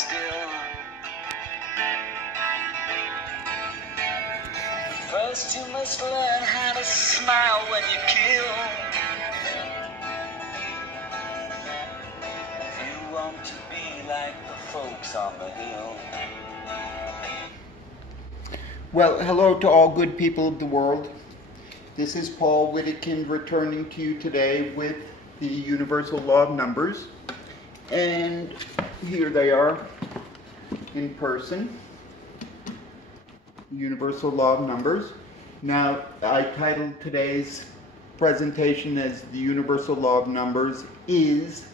still. First you must learn how to smile when you kill. If you want to be like the folks on the hill. Well, hello to all good people of the world. This is Paul Wittekind returning to you today with the Universal Law of Numbers. And here they are in person. Universal Law of Numbers. Now, I titled today's presentation as the Universal Law of Numbers is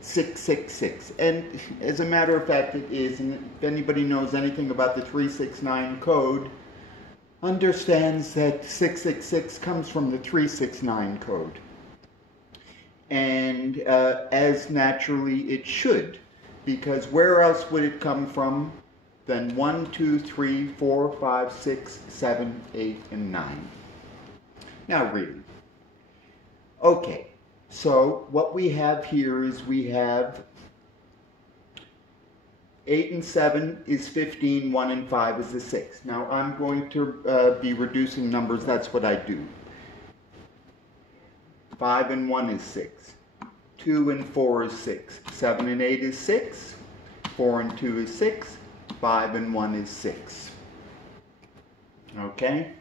666. And as a matter of fact, it is. And if anybody knows anything about the 369 code, understands that 666 comes from the 369 code. And as naturally it should, because where else would it come from than 1, 2, 3, 4, 5, 6, 7, 8, and 9? Now really. Okay, so what we have here is we have 8 and 7 is 15, 1 and 5 is the 6. Now I'm going to be reducing numbers, that's what I do. 5 and 1 is 6. 2 and 4 is 6. 7 and 8 is 6. 4 and 2 is 6. 5 and 1 is 6. Okay?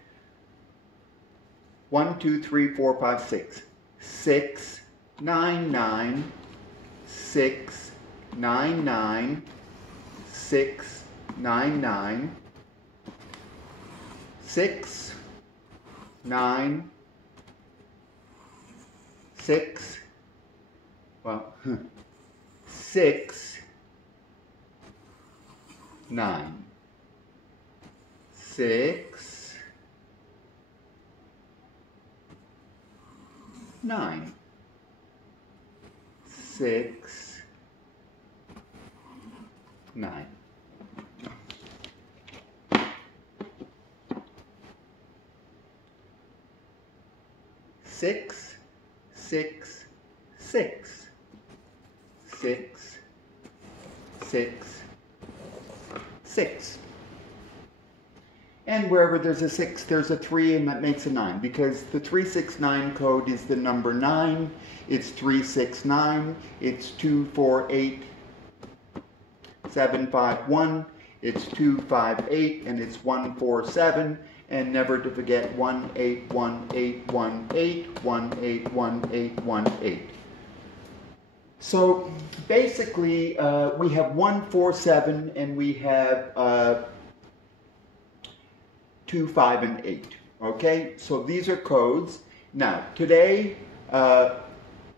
1, 2, 3, 4, 5, 6. 6, 9, 9. 6, 9, 9. 6, 9, 9. 6, 9. 6. Well, 6, 9. 6, 9. 6, 9. Six, 6, 6. 6, 6, 6. And wherever there's a 6, there's a 3, and that makes a 9, because the 369 code is the number 9. It's 369. It's 2, 4, 8, 7, 5, 1. It's 2, 5, 8, and it's 1, 4, 7. And never to forget 1, 8, 1, 8, 1, 8, 1, 8, 1, 8, 1, 8. So basically, we have 1, 4, 7, and we have 2, 5, and 8. Okay, so these are codes. Now, today,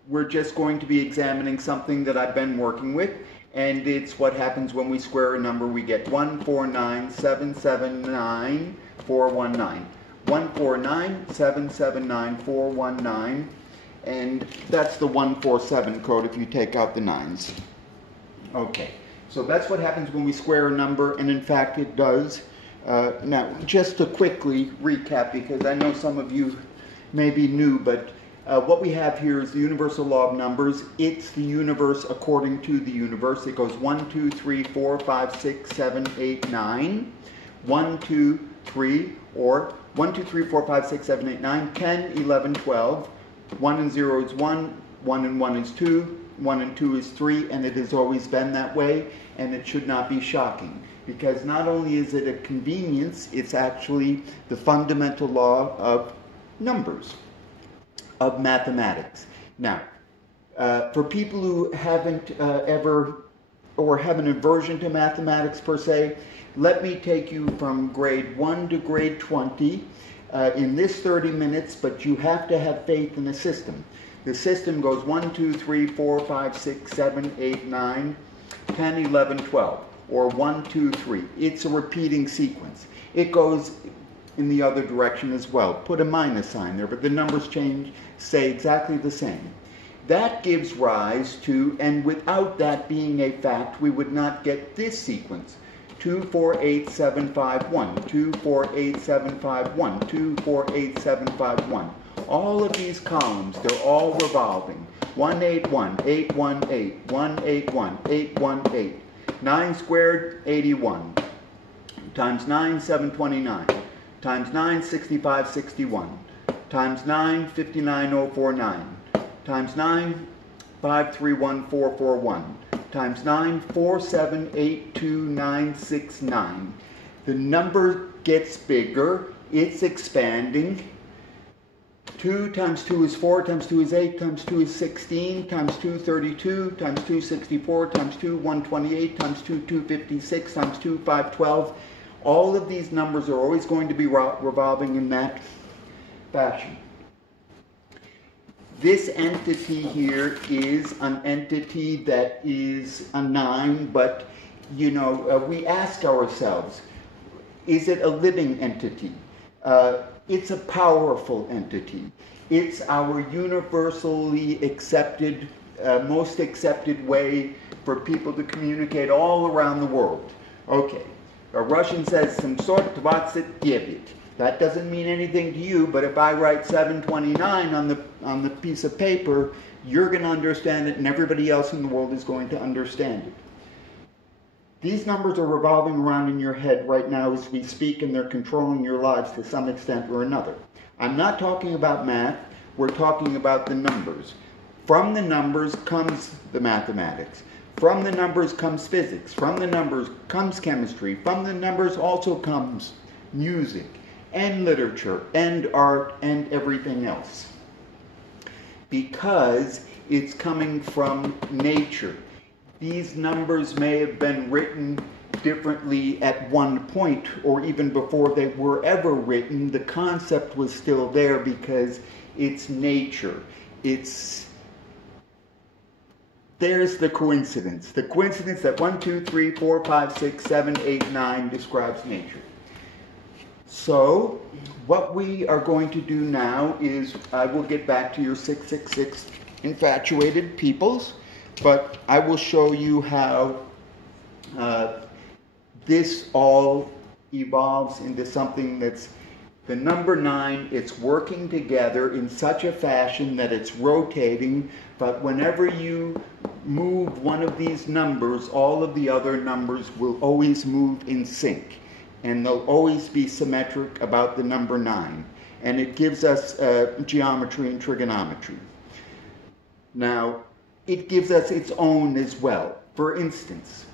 we're just going to be examining something that I've been working with, and it's what happens when we square a number. We get 1, 4, 9, 7, 7, 9, 4, 1, 9. 1, 4, 9, 7, 7, 9, 4, 1, 9. And that's the 147 code if you take out the 9s. Okay, so that's what happens when we square a number, and in fact it does. Now, just to quickly recap, because I know some of you may be new, but what we have here is the Universal Law of Numbers. It's the universe according to the universe. It goes 1, 2, 3, 4, 5, 6, 7, 8, 9. 1, 2, 3, or 1, 2, 3, 4, 5, 6, 7, 8, 9, 10, 11, 12. 1 and 0 is 1, 1 and 1 is 2, 1 and 2 is 3, and it has always been that way, and it should not be shocking, because not only is it a convenience, it's actually the fundamental law of numbers, of mathematics. Now, for people who haven't ever, or have an aversion to mathematics per se, let me take you from grade 1 to grade 20 in this 30 minutes, but you have to have faith in the system. The system goes 1, 2, 3, 4, 5, 6, 7, 8, 9, 10, 11, 12, or 1, 2, 3. It's a repeating sequence. It goes in the other direction as well. Put a minus sign there, but the numbers change, stay exactly the same. That gives rise to, and without that being a fact, we would not get this sequence. 2, 4, 8, 7, 5, 1. 2, 4, 8, 7, 5, 1. 2, 4, 8, 7, 5, 1. All of these columns, they're all revolving. 1, 8, 1, 8, 1, 8, 1, 8, 1, 8, 1, 8. 9 squared, 81. Times 9, 729. Times 9, 65, 61. Times 9, 59049. Times 9, 531441. Times 9, 4782969. The number gets bigger. It's expanding. 2 times 2 is 4, times 2 is 8, times 2 is 16, times 2, 32, times 2, 64, times 2, 128, times 2, 256, times 2, 512. All of these numbers are always going to be revolving in that fashion. This entity here is an entity that is a 9, but we ask ourselves, is it a living entity? It's a powerful entity. It's our universally accepted, most accepted way for people to communicate all around the world. Okay, a Russian says, "Семьсот двадцать девять." That doesn't mean anything to you, but if I write 729 on the piece of paper, you're going to understand it, and everybody else in the world is going to understand it. These numbers are revolving around in your head right now as we speak, and they're controlling your lives to some extent or another. I'm not talking about math, we're talking about the numbers. From the numbers comes the mathematics. From the numbers comes physics. From the numbers comes chemistry. From the numbers also comes music and literature and art and everything else. Because it's coming from nature. These numbers may have been written differently at one point, or even before they were ever written. The concept was still there because it's nature. There's the coincidence. The coincidence that 1, 2, 3, 4, 5, 6, 7, 8, 9 describes nature. So, what we are going to do now is, I will get back to your 666 infatuated peoples, but I will show you how this all evolves into something that's the number 9. It's working together in such a fashion that it's rotating, but whenever you move one of these numbers, all of the other numbers will always move in sync, and they'll always be symmetric about the number 9. And it gives us geometry and trigonometry. Now, it gives us its own as well. For instance,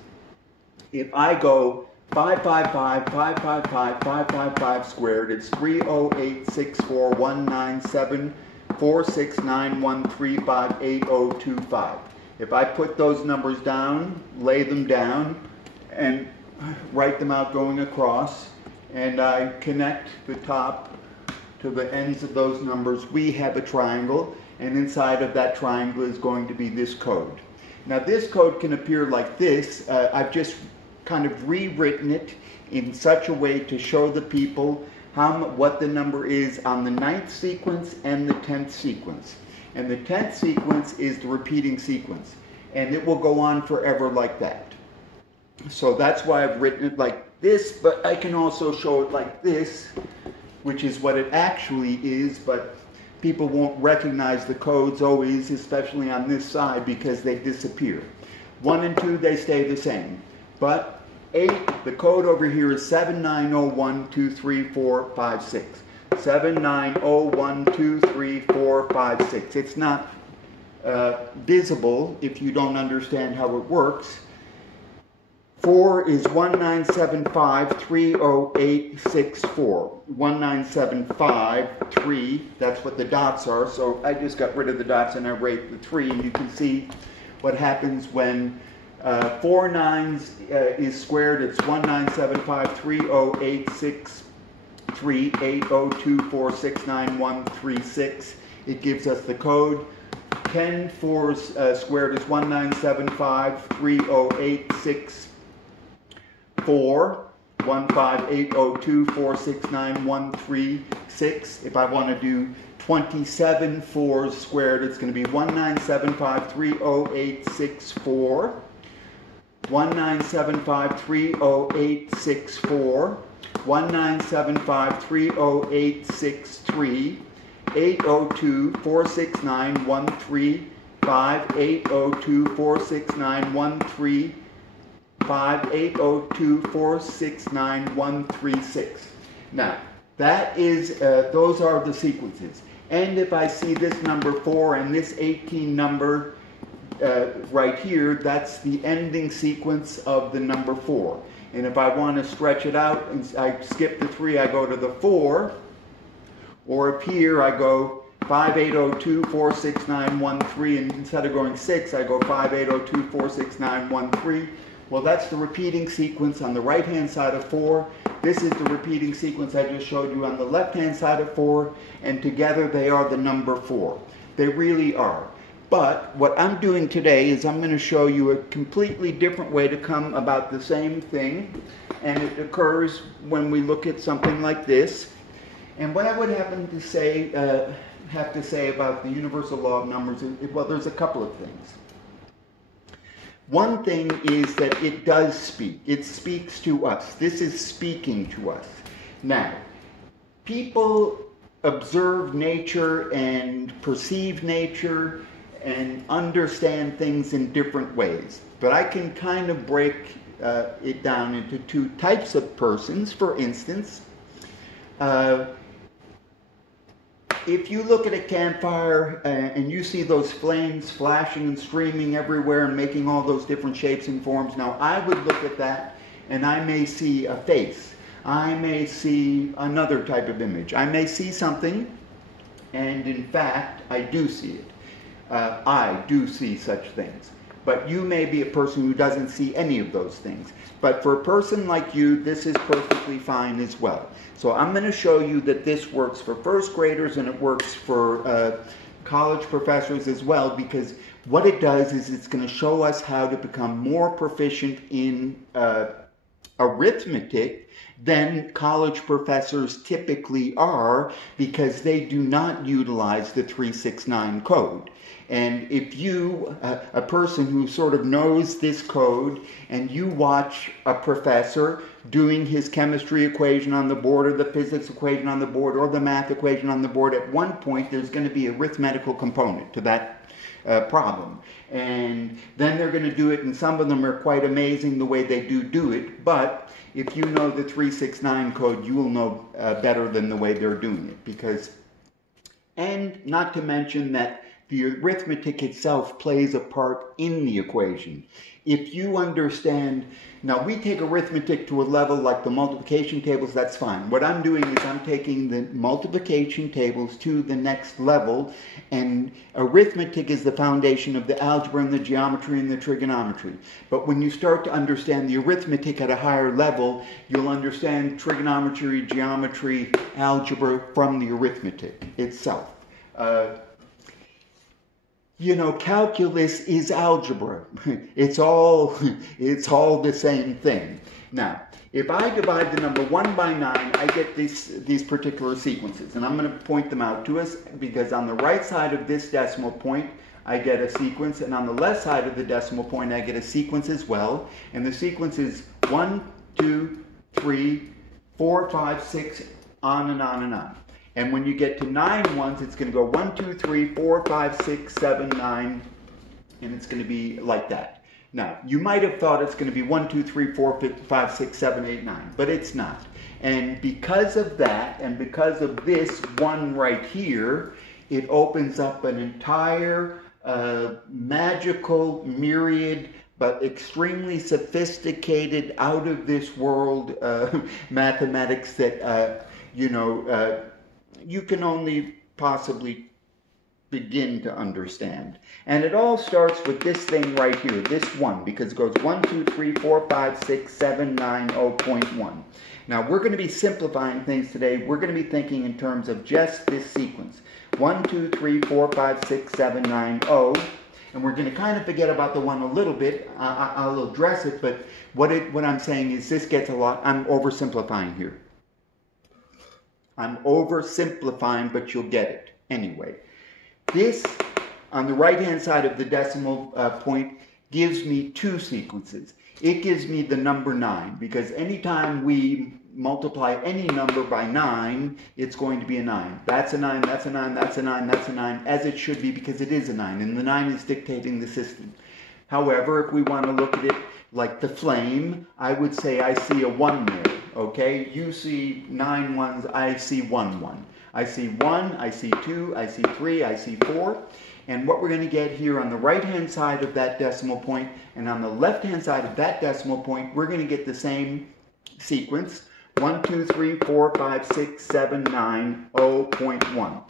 if I go 555, 555, 555 squared, it's 3086419746913588025. If I put those numbers down, lay them down, and write them out going across, and I connect the top to the ends of those numbers, we have a triangle, and inside of that triangle is going to be this code. Now this code can appear like this. I've just kind of rewritten it in such a way to show the people what the number is on the 9th sequence and the 10th sequence. And the 10th sequence is the repeating sequence, and it will go on forever like that. So that's why I've written it like this, but I can also show it like this, which is what it actually is, but people won't recognize the codes always, especially on this side, because they disappear. 1 and 2, they stay the same. But 8, the code over here is 7901234556. 7901234556. It's not visible if you don't understand how it works. 4 is 197530864. 19753, that's what the dots are. So I just got rid of the dots and I wrote the 3, and you can see what happens when 4 nines is squared. It's 1975308638024691336. It gives us the code. 10 fours squared is 197530864. 15802469136. If I want to do 27 fours squared, it's going to be 197530864. 197530864. 197530863. 802469135. 802469135. 5802469136. Now, that is, those are the sequences. And if I see this number 4 and this 18 number right here, that's the ending sequence of the number 4. And if I want to stretch it out and I skip the 3, I go to the 4. Or up here, I go 5802469113, and instead of going 6, I go 5802469113. Well, that's the repeating sequence on the right-hand side of 4. This is the repeating sequence I just showed you on the left-hand side of 4, and together they are the number 4. They really are. But what I'm doing today is I'm going to show you a completely different way to come about the same thing, and it occurs when we look at something like this. And what I would have to say about the universal law of numbers is, well, there's a couple of things. One thing is that it does speak. It speaks to us. This is speaking to us. Now, people observe nature and perceive nature and understand things in different ways. But I can kind of break it down into two types of persons. For instance, if you look at a campfire and you see those flames flashing and streaming everywhere and making all those different shapes and forms, now I would look at that and I may see a face. I may see another type of image. I may see something, and in fact, I do see it. I do see such things. But you may be a person who doesn't see any of those things. But for a person like you, this is perfectly fine as well. So I'm going to show you that this works for first graders and it works for college professors as well, because what it does is it's going to show us how to become more proficient in arithmetic than college professors typically are, because they do not utilize the 369 code. And if you, a person who sort of knows this code, and you watch a professor doing his chemistry equation on the board, or the physics equation on the board, or the math equation on the board, at one point there's going to be a arithmetical component to that problem. And then they're going to do it, and some of them are quite amazing the way they do it, but if you know the 369 code, you will know better than the way they're doing it. Because, and not to mention that the arithmetic itself plays a part in the equation. If you understand, now we take arithmetic to a level like the multiplication tables, that's fine. What I'm doing is I'm taking the multiplication tables to the next level, and arithmetic is the foundation of the algebra and the geometry and the trigonometry. But when you start to understand the arithmetic at a higher level, you'll understand trigonometry, geometry, algebra from the arithmetic itself. You know, calculus is algebra. It's all the same thing. Now, if I divide the number 1 by 9, I get these particular sequences. And I'm going to point them out to us, because on the right side of this decimal point, I get a sequence. And on the left side of the decimal point, I get a sequence as well. And the sequence is 1, 2, 3, 4, 5, 6, on and on and on. And when you get to 9 ones, it's going to go 1, 2, 3, 4, 5, 6, 7, 9, and it's going to be like that. Now, you might have thought it's going to be 1, 2, 3, 4, 5, 6, 7, 8, 9, but it's not. And because of that, and because of this one right here, it opens up an entire magical, myriad, but extremely sophisticated, out-of-this-world mathematics that, you can only possibly begin to understand. And it all starts with this thing right here, this 1, because it goes 1, 2, 3, 4, 5, 6, 7, 9, 0.1. Now, we're going to be simplifying things today. We're going to be thinking in terms of just this sequence. 1, 2, 3, 4, 5, 6, 7, 9, 0. And we're going to kind of forget about the 1 a little bit. I'll address it, but what I'm saying is this gets a lot, I'm oversimplifying here. I'm oversimplifying, but you'll get it anyway. This, on the right-hand side of the decimal point, gives me 2 sequences. It gives me the number 9, because anytime we multiply any number by 9, it's going to be a 9. That's a 9, that's a 9, that's a 9, that's a 9, as it should be, because it is a 9, and the 9 is dictating the system. However, if we want to look at it like the flame, I would say I see a 1 there, okay? You see 9 ones, I see 1 1. I see 1, I see 2, I see 3, I see 4. And what we're going to get here on the right-hand side of that decimal point and on the left-hand side of that decimal point, we're going to get the same sequence. 1, 2, 3, 4, 5, 6, 7, 9, 0.1.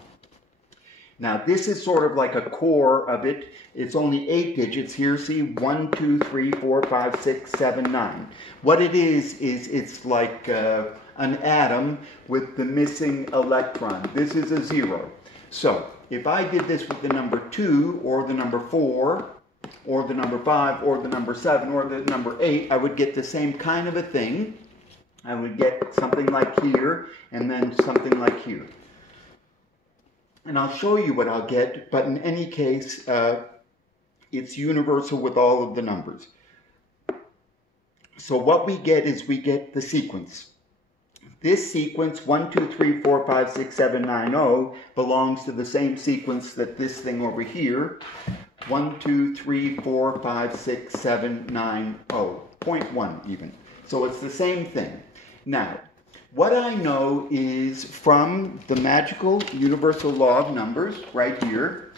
Now this is sort of like a core of it. It's only 8 digits here. See, 1, 2, 3, 4, 5, 6, 7, 9. What it is it's like an atom with the missing electron. This is a 0. So if I did this with the number 2 or the number 4 or the number 5 or the number 7 or the number 8, I would get the same kind of a thing. I would get something like here and then something like here. And I'll show you what I'll get, but in any case, it's universal with all of the numbers. So what we get is we get the sequence. This sequence, 1, 2, 3, 4, 5, 6, 7, 9, 0, belongs to the same sequence that this thing over here, 1, 2, 3, 4, 5, 6, 7, 9, 0, 0.1 even. So it's the same thing. Now, what I know is from the magical universal law of numbers right here,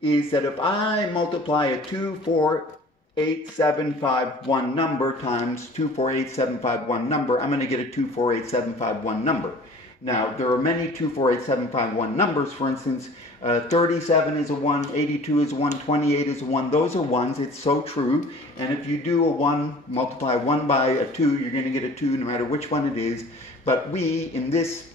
is that if I multiply a 248,751 number times 248,751 number, I'm going to get a 248,751 number. Now, there are many 248,751 numbers. For instance, 37 is a 1, 82 is a 1, 28 is a 1. Those are ones. It's so true. And if you do a 1, multiply 1 by a 2, you're going to get a 2 no matter which one it is. But we, in this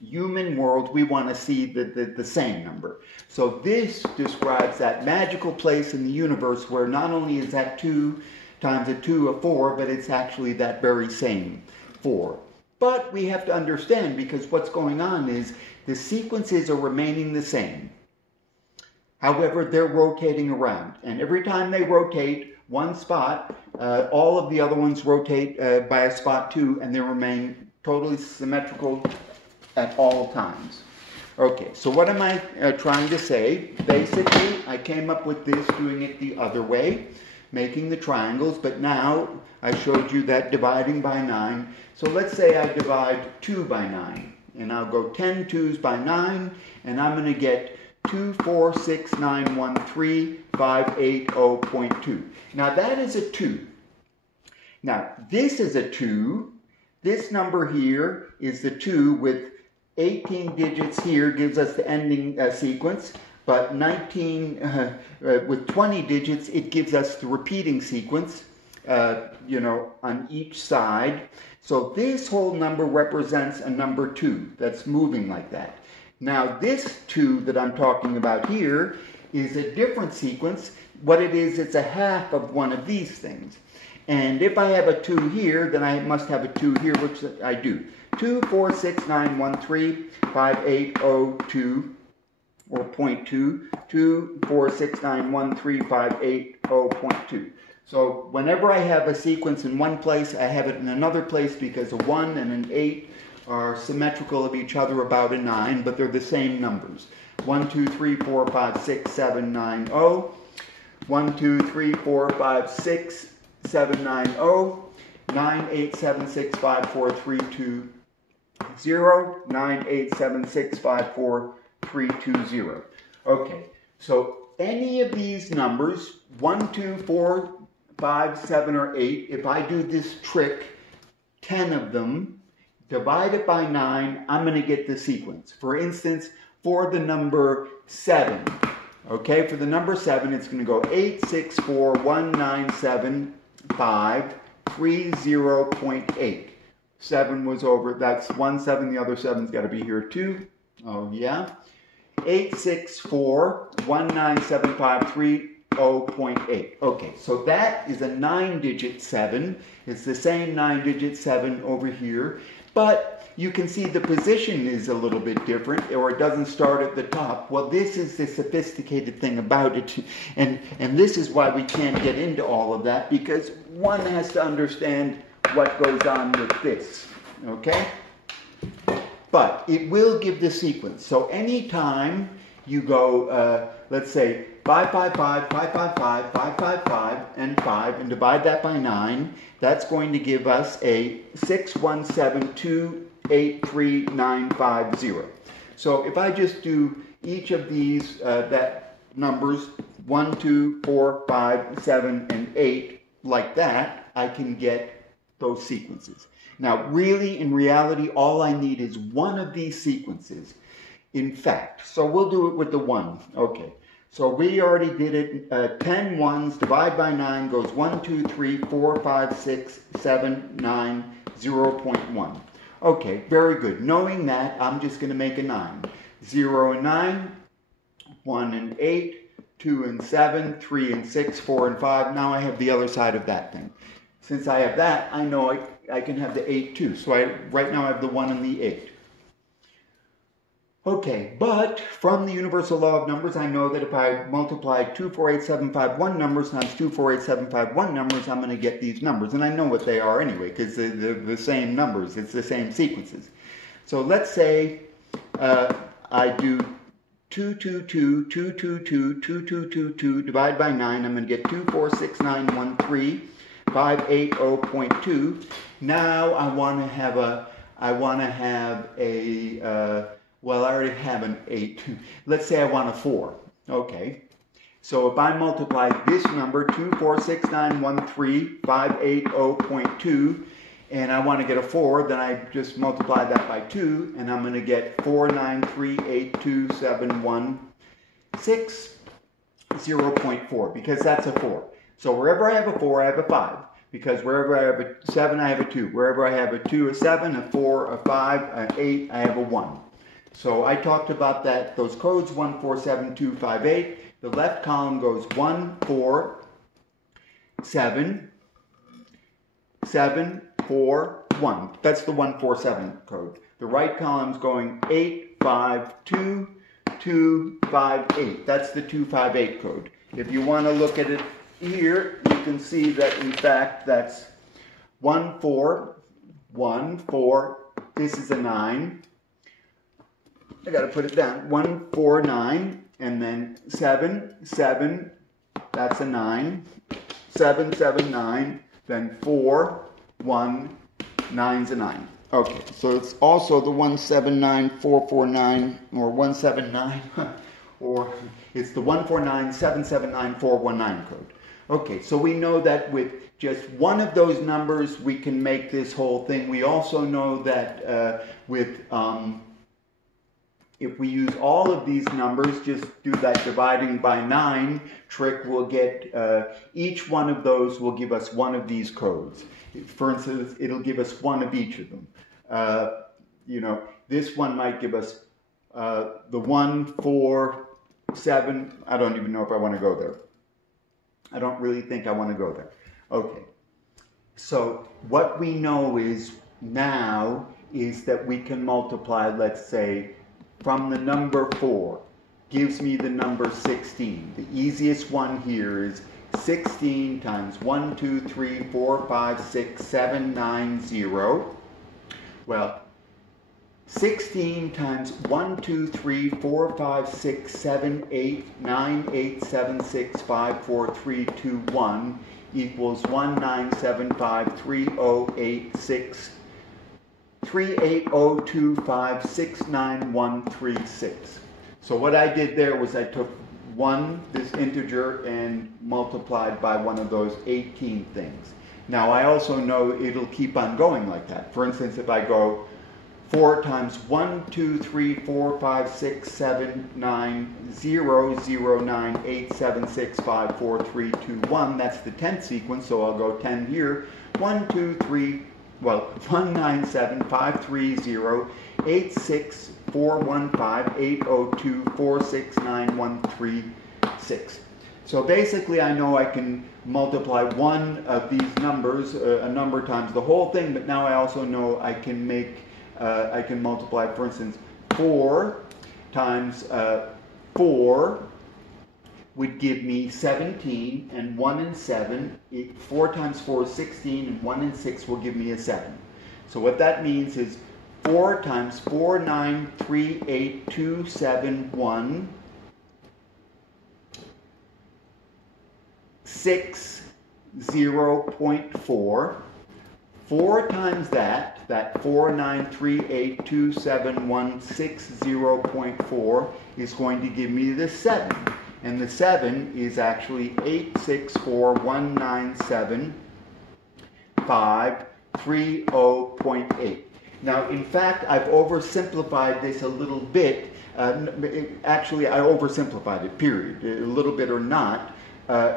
human world, we want to see the same number. So this describes that magical place in the universe where not only is that 2 times a 2 a 4, but it's actually that very same 4. But we have to understand, because what's going on is the sequences are remaining the same. However, they're rotating around. And every time they rotate one spot, all of the other ones rotate by a spot too, and they remain totally symmetrical at all times. Okay, so what am I trying to say? Basically, I came up with this doing it the other way, making the triangles, but now I showed you that dividing by 9. So let's say I divide 2 by 9, and I'll go 10 2s by 9, and I'm going to get 2, 4, 6, 9, 1, 3, 5, 8, 0.2. Now that is a 2. Now this is a 2. This number here is the 2 with 18 digits here gives us the ending sequence, but 19 with 20 digits, it gives us the repeating sequence, on each side. So this whole number represents a number 2 that's moving like that. Now this 2 that I'm talking about here is a different sequence. What it is, it's a half of one of these things. And if I have a 2 here, then I must have a 2 here, which I do. 2, 4, 6, 9, 1, 3, 5, 8, 0, 2, or 0.2. 2, 4, 6, 9, 1, 3, 5, 8, 0.2. So whenever I have a sequence in one place, I have it in another place because a 1 and an 8 are symmetrical of each other about a 9, but they're the same numbers. 1, 2, 3, 4, 5, 6, 7, 9, 0. 1, 2, 3, 4, 5, 6, 7, 9, 0. 9, 8, 7, 6, 5, 4, 3, 2, 0. 9, 8, 7, 6, 5, 4, 3, 2, 0. Okay, so any of these numbers, 1, 2, 4, 5, 7, or 8, if I do this trick, 10 of them, divide it by 9, I'm going to get the sequence. For instance, for the number 7, okay, for the number 7, it's going to go 8, 6, 4, 1, 9, 7, 5, 3, 0.8. 7 was over, that's 1 7, the other 7's got to be here too. Oh yeah. 8, 6, 4, 1, 9, 7, 5, 3, 0.8. Okay, so that is a 9-digit 7. It's the same 9-digit 7 over here, but you can see the position is a little bit different, or it doesn't start at the top. Well, this is the sophisticated thing about it, and this is why we can't get into all of that, because one has to understand what goes on with this, okay? But it will give the sequence. So anytime you go, let's say 5, 5, 5, 5, 5, 5, 5, 5, 5, and 5, and divide that by 9. That's going to give us a 617283950. So if I just do each of these numbers 1, 2, 4, 5, 7, and 8 like that, I can get those sequences. Now, really, in reality, all I need is one of these sequences. In fact, so we'll do it with the 1. Okay, so we already did it. 10 ones, divide by 9 goes 1, 2, 3, 4, 5, 6, 7, 9, 0.1. Okay, very good. Knowing that, I'm just going to make a 9. 0 and 9, 1 and 8, 2 and 7, 3 and 6, 4 and 5. Now I have the other side of that thing. Since I have that, I know I can have the 8 too. So right now I have the 1 and the 8. Okay, but from the universal law of numbers, I know that if I multiply 248751 numbers times 248751 numbers, I'm going to get these numbers. And I know what they are anyway, because they're the same numbers. It's the same sequences. So let's say I do 222, 222, 2222, divide by 9. I'm going to get 246913, 580.2. Now I want to have well, I already have an 8. Let's say I want a 4. Okay. So if I multiply this number, 246913, 580.2, and I want to get a 4, then I just multiply that by 2, and I'm going to get 493827160.4, because that's a 4. So wherever I have a 4, I have a 5. Because wherever I have a 7, I have a 2. Wherever I have a 2, a 7, a 4, a 5, an 8, I have a 1. So I talked about that, those codes, 147258. The left column goes 1, 4, 7, 7, 4, 1. That's the 147 code. The right column's going 8, 5, 2, 2, 5, 8. That's the 258 code. If you want to look at it here, you can see that in fact that's 1, 4, 1, 4. This is a 9. I got to put it down. 1, 4, 9, and then 7, 7. That's a 9. 7, 7, 9. Then 4, 1, 9's a 9. Okay, so it's also the 179449 or 179, or it's the 149779419 code. Okay, so we know that with just one of those numbers we can make this whole thing. We also know that if we use all of these numbers, just do that dividing by 9 trick, we'll get, each one of those will give us one of these codes. For instance, it'll give us one of each of them. You know, this one might give us the 1, 4, 7. I don't even know if I want to go there. I don't really think I want to go there. Okay. So what we know is now is that we can multiply, let's say, from the number 4 gives me the number 16. The easiest one here is 16 times 1, 2, 3, 4, 5, 6, 7, 9, 0. Well, 16 times 1, 2, 3, 4, 5, 6, 7, 8, 9, 8, 7, 6, 5, 4, 3, 2, 1 equals 19753086 38025699136. So what I did there was I took this integer, and multiplied by one of those 18 things. Now I also know it'll keep on going like that. For instance, if I go 4 times 1, 2, 3, 4, 5, 6, 7, 9, 0, 0, 9, 8, 7, 6, 5, 4, 3, 2, 1. That's the 10th sequence, so I'll go 10 here. 1, 2, 3, well, 1, 9, 7, 5, 3, 0, 8, 6, 4, 1, 5, 8, 0, 2, 4, 6, 9, 1, 3, 6. So basically I know I can multiply one of these numbers, a number times the whole thing, but now I also know I can make I can multiply, for instance, 4 times 4 would give me 17, and 1 and 7. 4 times 4 is 16, and 1 and 6 will give me a 7. So what that means is 4 times 4, 9, 3, 8, 2, 7, 1 0.4. 4 times that 493827160.4 is going to give me the 7. And the 7 is actually 864197530.8. Now, in fact, I've oversimplified this a little bit. Actually, I oversimplified it, period. A little bit or not.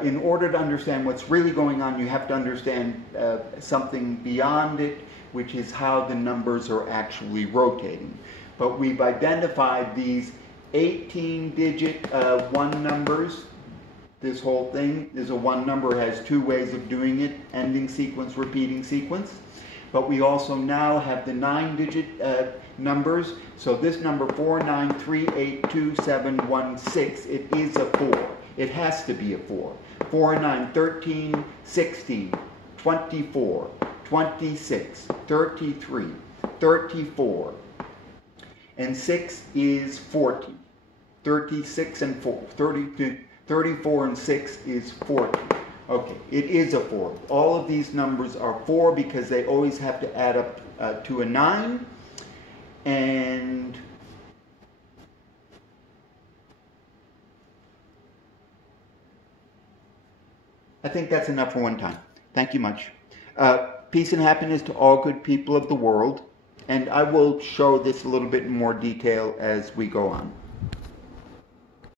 In order to understand what's really going on, you have to understand something beyond it, which is how the numbers are actually rotating. But we've identified these 18-digit one numbers. This whole thing is a one number, has 2 ways of doing it: ending sequence, repeating sequence. But we also now have the 9-digit numbers. So this number 493827160, it is a 4. It has to be a 4. 4 and 9, 13, 16, 24, 26, 33, 34, and 6 is 40. 36 and 4, 34 and 6 is 40. Okay, it is a 4. All of these numbers are 4 because they always have to add up to a 9. And I think that's enough for one time. Thank you much. Peace and happiness to all good people of the world. And I will show this a little bit in more detail as we go on.